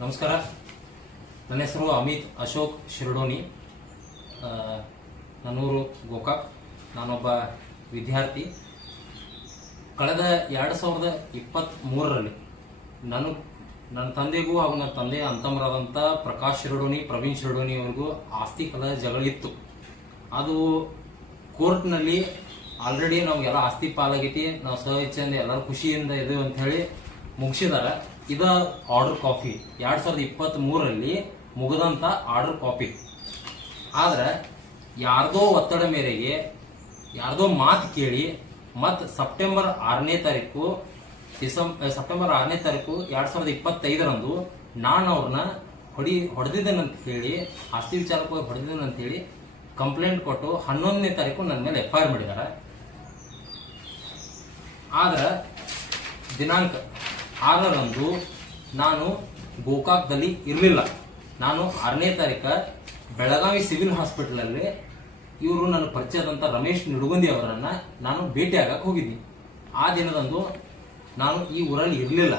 ನಮಸ್ಕಾರ. ನನ್ನ ಹೆಸರು ಅಮಿತ್ ಅಶೋಕ್ ಶಿರಡೋನಿ. ನನ್ನೂರು ಗೋಕಾಕ್. ನಾನೊಬ್ಬ ವಿದ್ಯಾರ್ಥಿ. ಕಳೆದ 2023ರಲ್ಲಿ ನನ್ನ ತಂದೆಗೂ ಹಾಗೂ ನನ್ನ ತಂದೆಯ ಅಂತಮರಾದಂಥ ಪ್ರಕಾಶ್ ಶಿರಡೋನಿ, ಪ್ರವೀಣ್ ಶಿರಡೋನಿ ಅವರಿಗೂ ಆಸ್ತಿ ಕಲಹ ಜಗಳ ಇತ್ತು. ಅದು ಕೋರ್ಟ್ನಲ್ಲಿ ಆಲ್ರೆಡಿ ನಮಗೆಲ್ಲ ಆಸ್ತಿ ಪಾಲಾಗೈತಿ, ನಾವು ಸಹ ಇಚ್ಛೆಯಿಂದ ಎಲ್ಲರೂ ಖುಷಿಯಿಂದ ಇದೆ ಅಂತ ಹೇಳಿ ಮುಗಿಸಿದಾರೆ. ಇದ ಆರ್ಡರ್ ಕಾಪಿ 2023ರಲ್ಲಿ ಮುಗಿದಂತ ಆರ್ಡರ್ ಕಾಪಿ. ಆದ್ರೆ ಯಾರ್ದೋ ಒತ್ತಡ ಮೇರೆಗೆ ಯಾರ್ದೋ ಮಾತು ಕೇಳಿ ಮತ್ತು ಸೆಪ್ಟೆಂಬರ್ 6ನೇ ತಾರೀಕು 2025ರಂದು ನಾನು ಅವ್ರನ್ನ ಹೊಡೆದಿದ್ದೇನಂತ ಹೇಳಿ, ಆಸ್ತಿ ವಿಚಾರಕ್ಕೆ ಹೊಡೆದಿದ್ದೇನಂತ ಹೇಳಿ ಕಂಪ್ಲೇಂಟ್ ಕೊಟ್ಟು 11ನೇ ತಾರೀಕು ನನ್ನ ಮೇಲೆ FIR ಮಾಡಿದ್ದಾರೆ. ಆದ್ರೆ ದಿನಾಂಕ 6ರಂದು ನಾನು ಗೋಕಾಕ್ದಲ್ಲಿ ಇರಲಿಲ್ಲ. ನಾನು 6ನೇ ತಾರೀಕು ಬೆಳಗಾವಿ ಸಿವಿಲ್ ಹಾಸ್ಪಿಟಲ್ ಅಲ್ಲಿ ಇವರು ನನ್ನ ಪರಿಚಯದಂತ ರಮೇಶ್ ನಿಡುಗುಂದಿ ಅವರನ್ನ ನಾನು ಭೇಟಿ ಆಗಕ್ಕೆ ಹೋಗಿದ್ದೀನಿ. ಆ ದಿನದಂದು ನಾನು ಈ ಊರಲ್ಲಿ ಇರಲಿಲ್ಲ.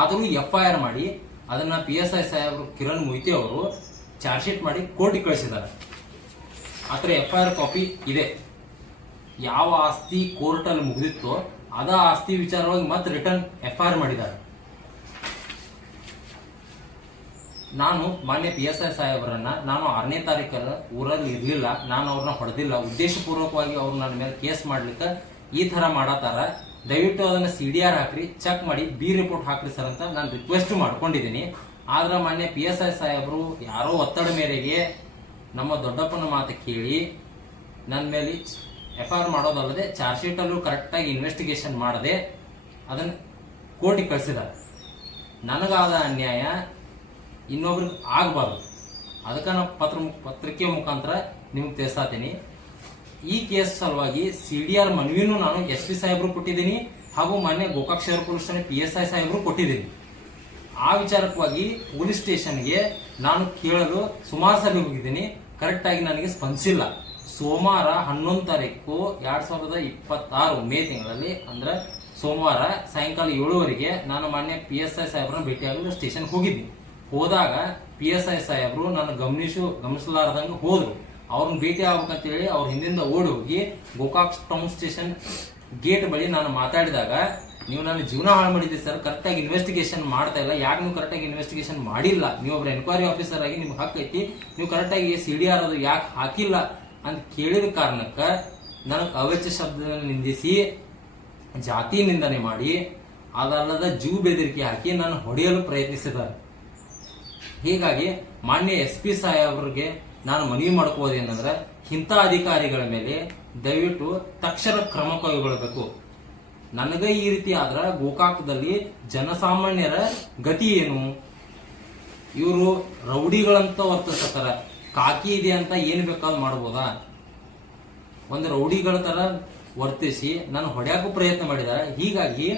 ಆದರೂ FIR ಮಾಡಿ ಅದನ್ನ PSI ಸಾಹೇಬರು ಕಿರಣ್ ಮೊಯ್ತಿ ಅವರು ಚಾರ್ಜ್ ಶೀಟ್ ಮಾಡಿ ಕೋರ್ಟಿಗೆ ಕಳಿಸಿದ್ದಾರೆ. ಆತರ FIR ಕಾಪಿ ಇದೆ. ಯಾವ ಆಸ್ತಿ ಕೋರ್ಟ್ ಅಲ್ಲಿ ಮುಗಿದಿತ್ತೋ ಅದ ಆಸ್ತಿ ವಿಚಾರವಾಗಿ ಮತ್ತೆ ರಿಟರ್ನ್ FIR ಮಾಡಿದ್ದಾರೆ. ನಾನು ಮಾನ್ಯ PSI ಸಾಹೇಬರನ್ನ ನಾನು 6ನೇ ತಾರೀಕಲ್ಲ ಊರಲ್ಲಿ ಇರ್ಲಿಲ್ಲ, ನಾನು ಅವ್ರನ್ನ ಹೊಡೆದಿಲ್ಲ, ಉದ್ದೇಶಪೂರ್ವಕವಾಗಿ ಅವ್ರು ನನ್ನ ಮೇಲೆ ಕೇಸ್ ಮಾಡ್ಲಿಕ್ಕೆ ಈ ತರ ಮಾಡತಾರ, ದಯವಿಟ್ಟು ಅದನ್ನ CDR ಹಾಕ್ರಿ, ಚೆಕ್ ಮಾಡಿ B ರಿಪೋರ್ಟ್ ಹಾಕ್ರಿ ಸರ್ ಅಂತ ನಾನು ರಿಕ್ವೆಸ್ಟ್ ಮಾಡ್ಕೊಂಡಿದ್ದೀನಿ. ಆದ್ರೆ ಮಾನ್ಯ PSI ಸಾಹೇಬರು ಯಾರೋ ಒತ್ತಡ ಮೇರೆಗೆ ನಮ್ಮ ದೊಡ್ಡಪ್ಪನ ಮಾತು ಕೇಳಿ ನನ್ನ ಮೇಲೆ FIR ಮಾಡೋದಲ್ಲದೆ ಚಾರ್ಜ್ ಶೀಟ್ ಅಲ್ಲೂ ಕರೆಕ್ಟ್ ಆಗಿ ಇನ್ವೆಸ್ಟಿಗೇಷನ್ ಮಾಡದೆ ಅದನ್ನ ಕೋರ್ಟಿಗೆ ಕಳಿಸಿದ್ದಾರೆ. ನನಗಾದ ಅನ್ಯಾಯ ಇನ್ನೊಬ್ರಿಗೆ ಆಗಬಾರ್ದು, ಅದಕ್ಕೆ ನಾನು ಪತ್ರಿಕೆ ಮುಖಾಂತರ ನಿಮ್ಗೆ ತಿಳಿಸಾತೀನಿ. ಈ ಕೇಸ್ ಸಲುವಾಗಿ CDR ಮನವಿನೂ ನಾನು SP ಸಾಹೇಬರು ಕೊಟ್ಟಿದ್ದೀನಿ, ಹಾಗೂ ಮಾನ್ಯ ಗೋಕಾಕ್ ಶಹರ ಪೊಲೀಸ್ ಠಾಣೆ PSI ಸಾಹೇಬರು ಕೊಟ್ಟಿದ್ದೀನಿ. ಆ ವಿಚಾರಕ್ಕಾಗಿ ಪೊಲೀಸ್ ಸ್ಟೇಷನ್ಗೆ ನಾನು ಕೇಳಲು ಸುಮಾರು ಸಲ ಹೋಗಿದ್ದೀನಿ, ಕರೆಕ್ಟ್ ಆಗಿ ನನಗೆ ಸ್ಪಂದಿಸಿಲ್ಲ. ಸೋಮವಾರ 11 ತಾರೀಕು 2026 ಮೇ ತಿಂಗಳಲ್ಲಿ, ಅಂದ್ರೆ ಸೋಮವಾರ ಸಾಯಂಕಾಲ 7 ನಾನು ಮಾನ್ಯ PSI ಸಾಹೇಬ್ರನ್ನ ಭೇಟಿಯಾಗಲು ಸ್ಟೇಷನ್ ಹೋಗಿದ್ದೀನಿ. ಹೋದಾಗ PSI ಸಾಹೇಬ್ರು ನನ್ನ ಗಮನಿಸಲಾರದಂಗ ಹೋದ್ರು. ಅವ್ರನ್ನ ಭೇಟಿ ಆಗ್ಬೇಕಂತ ಹೇಳಿ ಅವ್ರ ಹಿಂದಿಂದ ಓಡಿ ಹೋಗಿ ಗೋಕಾಕ್ ಟೌನ್ ಸ್ಟೇಷನ್ ಗೇಟ್ ಬಳಿ ನಾನು ಮಾತಾಡಿದಾಗ, ನೀವು ನನ್ನ ಜೀವನ ಹಾಳು ಮಾಡಿದ್ದೀರಿ ಸರ್, ಕರೆಕ್ಟ್ ಆಗಿ ಇನ್ವೆಸ್ಟಿಗೇಷನ್ ಮಾಡ್ತಾ ಇಲ್ಲ, ಯಾಕೆ ನೀವು ಕರೆಕ್ಟ್ ಆಗಿ ಇನ್ವೆಸ್ಟಿಗೇಷನ್ ಮಾಡಿಲ್ಲ, ನೀವು ಒಬ್ಬರ ಎನ್ಕ್ವೈರಿ ಆಫೀಸರ್ ಆಗಿ ನಿಮ್ಗೆ ಹಕ್ಕು ಐತಿ, ನೀವು ಕರೆಕ್ಟ್ ಆಗಿ CDR ಅದು ಯಾಕೆ ಹಾಕಿಲ್ಲ ಅಂತ ಕೇಳಿದ ಕಾರಣಕ್ಕ ನನಗೆ ಅವೆಚ್ಚ ಶಬ್ದವನ್ನು ನಿಂದಿಸಿ ಜಾತಿ ನಿಂದನೆ ಮಾಡಿ ಅದಲ್ಲದ ಜೀವ ಬೆದರಿಕೆ ಹಾಕಿ ನಾನು ಹೊಡೆಯಲು ಪ್ರಯತ್ನಿಸಿದ್ದಾರೆ. ಹೀಗಾಗಿ ಮಾನ್ಯ SP ಸಾಹೇಬರಿಗೆ ನಾನು ಮನವಿ ಮಾಡ್ಕೋದೇನಂದ್ರೆ, ಇಂಥ ಅಧಿಕಾರಿಗಳ ಮೇಲೆ ದಯವಿಟ್ಟು ತಕ್ಷಣ ಕ್ರಮ ಕೈಗೊಳ್ಳಬೇಕು. ನನಗೆ ಈ ರೀತಿ ಆದ್ರ ಗೋಕಾಕದಲ್ಲಿ ಜನಸಾಮಾನ್ಯರ ಗತಿ ಏನು? ಇವರು ರೌಡಿಗಳಂತ ವರ್ತಿಸ್ತಾರ, ಕಾಕಿ ಇದೆ ಅಂತ ಏನ್ ಬೇಕಾದ್ ಮಾಡಬಹುದಾ? ಒಂದು ರೌಡಿಗಳ ತರ ವರ್ತಿಸಿ ನಾನು ಹೊಡ್ಯಾಕೂ ಪ್ರಯತ್ನ ಮಾಡಿದ್ದಾರೆ. ಹೀಗಾಗಿ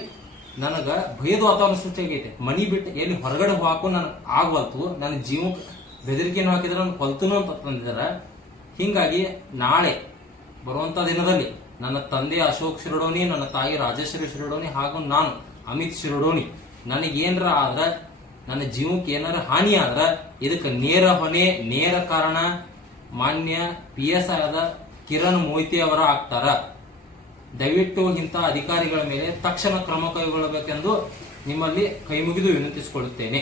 ನನಗ ಭಯದ ವಾತಾವರಣ ಸೃಷ್ಟಿಯಾಗೈತೆ. ಮನಿ ಬಿಟ್ಟು ಎಲ್ಲಿ ಹೊರಗಡೆ ಹೋಗಾಕು ನನ್ ಆಗ್ವಲ್ತು, ನನ್ನ ಜೀವಕ್ಕೆ ಬೆದರಿಕೆಯನ್ನು ಹಾಕಿದ್ರೆ ನಾನು ಕೊಲ್ತನು ಅಂತ ತಂದಿದ್ದಾರೆ. ಹಿಂಗಾಗಿ ನಾಳೆ ಬರುವಂತ ದಿನದಲ್ಲಿ ನನ್ನ ತಂದೆ ಅಶೋಕ್ ಶಿರಡೋನಿ, ನನ್ನ ತಾಯಿ ರಾಜೇಶ್ವರಿ ಶಿರಡೋನಿ ಹಾಗೂ ನಾನು ಅಮಿತ್ ಶಿರಡೋನಿ, ನನಗೇನ್ರ ಆದ್ರ, ನನ್ನ ಜೀವಕ್ಕೆ ಏನಾರ ಹಾನಿ ಆದ್ರ ಇದಕ್ಕೆ ನೇರ ಹೊಣೆ, ನೇರ ಕಾರಣ ಮಾನ್ಯ PSI ಆದ ಕಿರಣ್ ಮೊಯ್ತಿ ಅವರ ಆಗ್ತಾರ. ದಯವಿಟ್ಟು ಇಂಥ ಅಧಿಕಾರಿಗಳ ಮೇಲೆ ತಕ್ಷಣ ಕ್ರಮ ಕೈಗೊಳ್ಳಬೇಕೆಂದು ನಿಮ್ಮಲ್ಲಿ ಕೈಮುಗಿದು ವಿನಂತಿಸಿಕೊಳ್ಳುತ್ತೇನೆ.